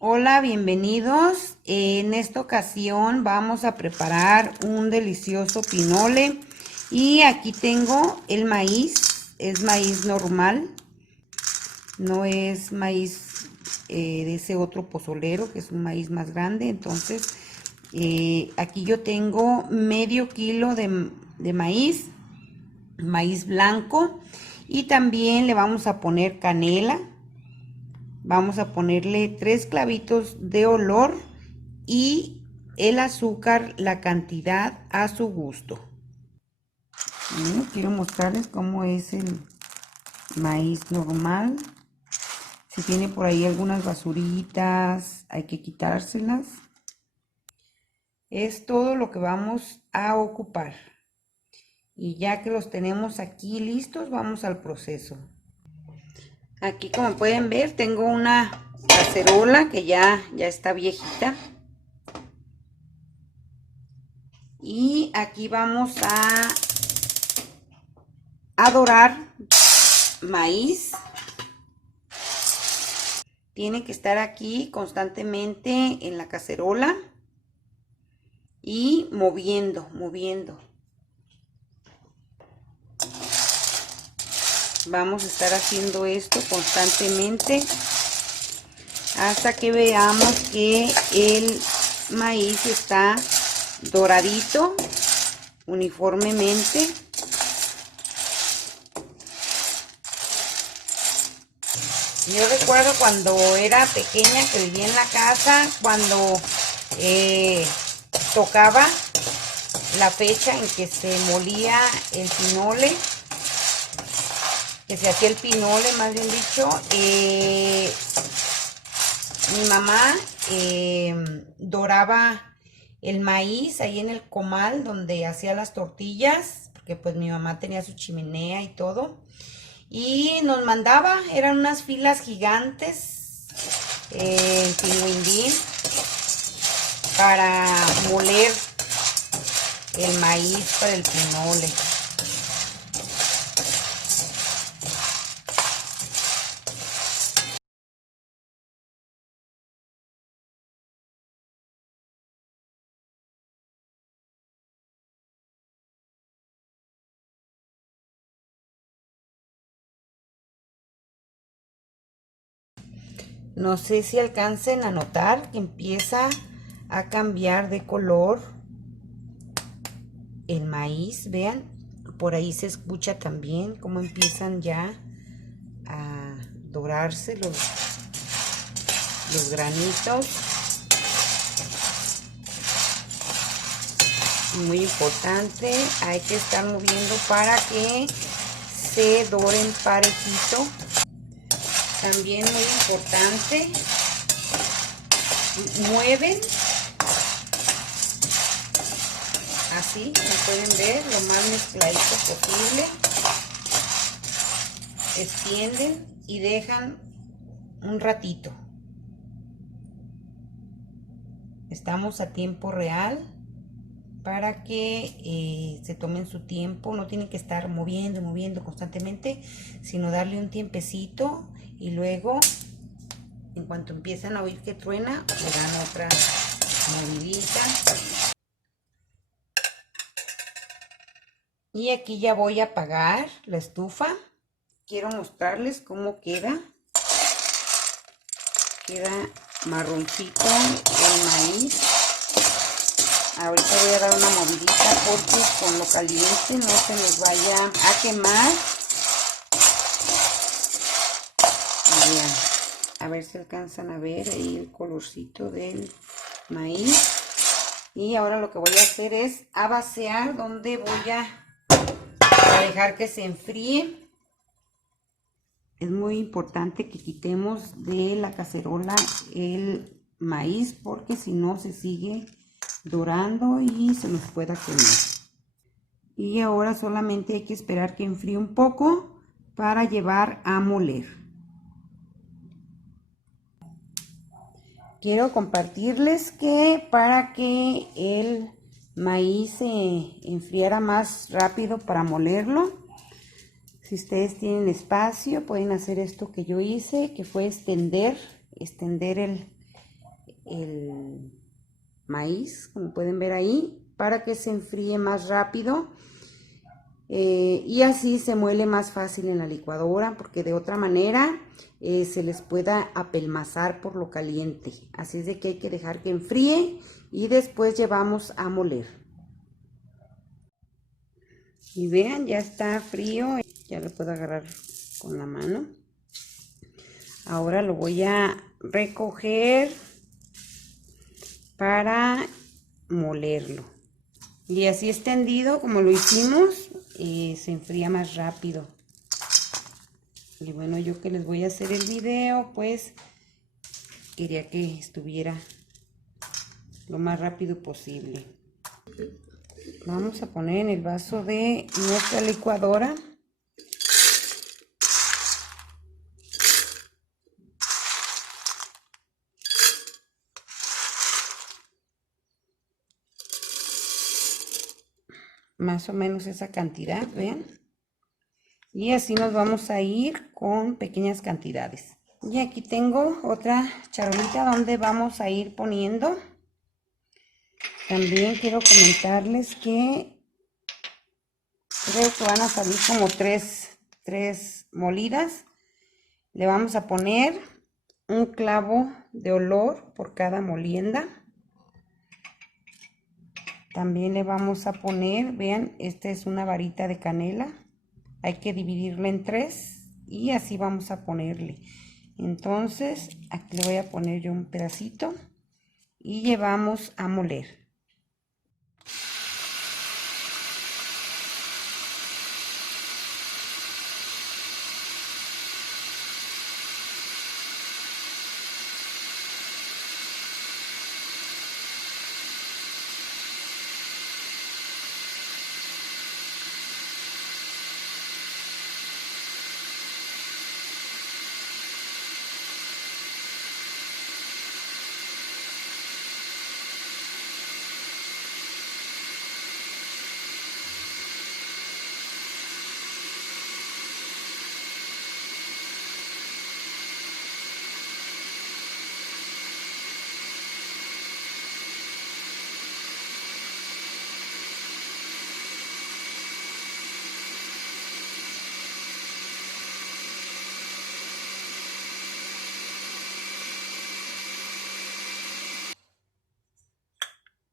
Hola, bienvenidos. En esta ocasión vamos a preparar un delicioso pinole y aquí tengo el maíz, es maíz normal, no es maíz de ese otro pozolero que es un maíz más grande. Entonces aquí yo tengo medio kilo de maíz blanco, y también le vamos a poner canela. Vamos a ponerle 3 clavitos de olor y el azúcar, la cantidad a su gusto. Quiero mostrarles cómo es el maíz normal. Si tiene por ahí algunas basuritas, hay que quitárselas. Es todo lo que vamos a ocupar. Y ya que los tenemos aquí listos, vamos al proceso. Aquí, como pueden ver, tengo una cacerola que ya está viejita. Y aquí vamos a dorar maíz. Tiene que estar aquí constantemente en la cacerola y moviendo. Vamos a estar haciendo esto constantemente hasta que veamos que el maíz está doradito uniformemente. Yo recuerdo cuando era pequeña, que vivía en la casa, cuando tocaba la fecha en que se molía el pinole, que se hacía el pinole, más bien dicho, mi mamá doraba el maíz ahí en el comal donde hacía las tortillas, porque pues mi mamá tenía su chimenea y todo, y nos mandaba, eran unas filas gigantes en Pinguindín para moler el maíz para el pinole. No sé si alcancen a notar que empieza a cambiar de color el maíz. Vean, por ahí se escucha también cómo empiezan ya a dorarse los granitos. Muy importante, hay que estar moviendo para que se doren parejito. También muy importante, mueven así, como pueden ver, lo más mezcladito posible. Extienden y dejan un ratito. Estamos a tiempo real para que se tomen su tiempo. No tienen que estar moviendo constantemente, sino darle un tiempecito, y luego en cuanto empiezan a oír que truena, le dan otra movidita. Y aquí ya voy a apagar la estufa. Quiero mostrarles cómo queda. Queda marroncito el maíz. Ahorita voy a dar una movidita porque con lo caliente no se nos vaya a quemar. Y vean, a ver si alcanzan a ver ahí el colorcito del maíz. Y ahora lo que voy a hacer es a vaciar, donde voy a dejar que se enfríe. Es muy importante que quitemos de la cacerola el maíz, porque si no se sigue dorando y se nos pueda quemar. Y ahora solamente hay que esperar que enfríe un poco para llevar a moler. Quiero compartirles que para que el maíz se enfriara más rápido para molerlo, si ustedes tienen espacio, pueden hacer esto que yo hice, que fue extender el maíz, como pueden ver ahí, para que se enfríe más rápido. Y así se muele más fácil en la licuadora, porque de otra manera se les pueda apelmazar por lo caliente. Así es de que hay que dejar que enfríe y después llevamos a moler. Y vean, ya está frío, ya lo puedo agarrar con la mano. Ahora lo voy a recoger para molerlo. Y así extendido como lo hicimos, se enfría más rápido. Y bueno, yo que les voy a hacer el video, pues quería que estuviera lo más rápido posible. Vamos a poner en el vaso de nuestra licuadora. Más o menos esa cantidad, vean. Y así nos vamos a ir con pequeñas cantidades. Y aquí tengo otra charolita donde vamos a ir poniendo. También quiero comentarles que creo que van a salir como tres molidas. Le vamos a poner un clavo de olor por cada molienda. También le vamos a poner, vean, esta es una varita de canela. Hay que dividirla en 3 y así vamos a ponerle. Entonces, aquí le voy a poner yo un pedacito y llevamos a moler.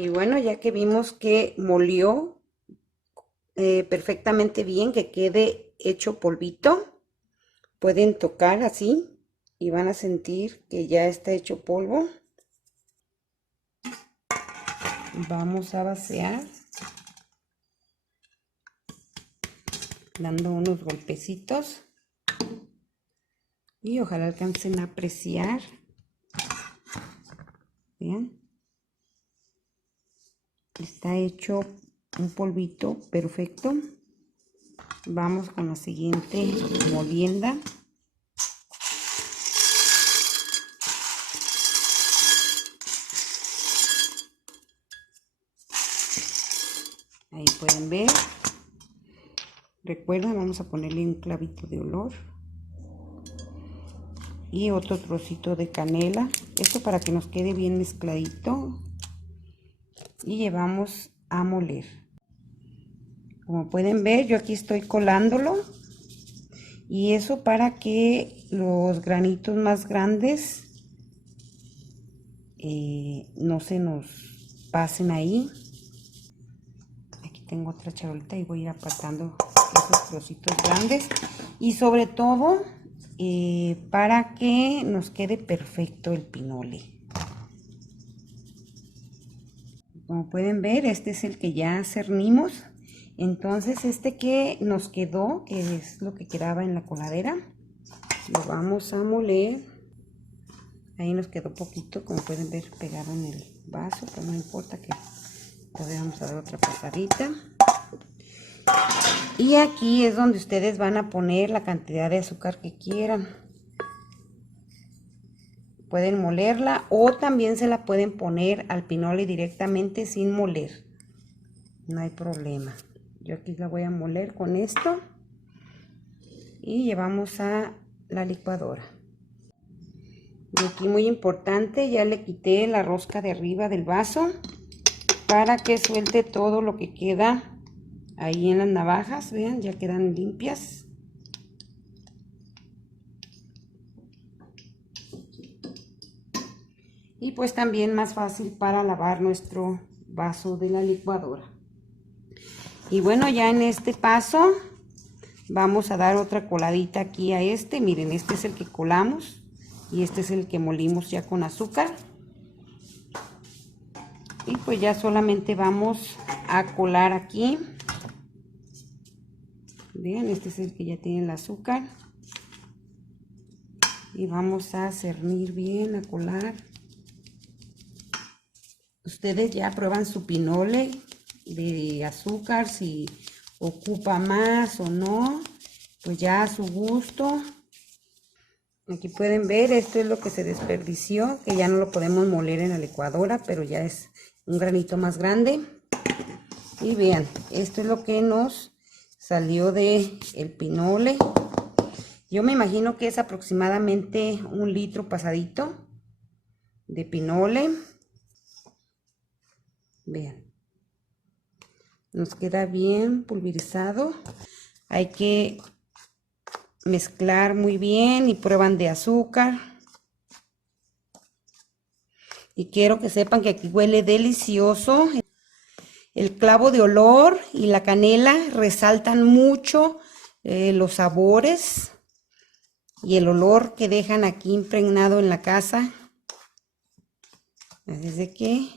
Y bueno, ya que vimos que molió perfectamente bien, que quede hecho polvito, pueden tocar así y van a sentir que ya está hecho polvo. Vamos a vaciar dando unos golpecitos y ojalá alcancen a apreciar. Vean, está hecho un polvito perfecto. Vamos con la siguiente molienda. Ahí pueden ver. Recuerden, vamos a ponerle un clavito de olor y otro trocito de canela. Esto para que nos quede bien mezcladito. Y llevamos a moler. Como pueden ver, yo aquí estoy colándolo. Y eso para que los granitos más grandes no se nos pasen ahí. Aquí tengo otra charolita y voy a ir apartando esos trocitos grandes. Y sobre todo para que nos quede perfecto el pinole. Como pueden ver, este es el que ya cernimos. Entonces este que nos quedó, que es lo que quedaba en la coladera, lo vamos a moler. Ahí nos quedó poquito, como pueden ver, pegado en el vaso, pero no importa, que todavía vamos a dar otra pasadita. Y aquí es donde ustedes van a poner la cantidad de azúcar que quieran. Pueden molerla o también se la pueden poner al pinole directamente sin moler. No hay problema. Yo aquí la voy a moler con esto. Y llevamos a la licuadora. Y aquí muy importante, ya le quité la rosca de arriba del vaso para que suelte todo lo que queda ahí en las navajas. Vean, ya quedan limpias. Y pues también más fácil para lavar nuestro vaso de la licuadora. Y bueno, ya en este paso vamos a dar otra coladita aquí a este. Miren, este es el que colamos y este es el que molimos ya con azúcar. Y pues ya solamente vamos a colar aquí. Vean, este es el que ya tiene el azúcar. Y vamos a cernir bien, a colar. Ustedes ya prueban su pinole de azúcar, si ocupa más o no, pues ya a su gusto. Aquí pueden ver, esto es lo que se desperdició, que ya no lo podemos moler en la licuadora, pero ya es un granito más grande. Y vean, esto es lo que nos salió de el pinole. Yo me imagino que es aproximadamente 1 litro pasadito de pinole. Vean, nos queda bien pulverizado. Hay que mezclar muy bien y prueban de azúcar. Y quiero que sepan que aquí huele delicioso. El clavo de olor y la canela resaltan mucho los sabores y el olor que dejan aquí impregnado en la casa. Así es de que,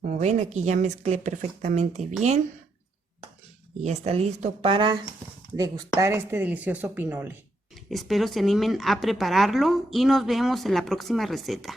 como ven, aquí ya mezclé perfectamente bien y ya está listo para degustar este delicioso pinole. Espero se animen a prepararlo y nos vemos en la próxima receta.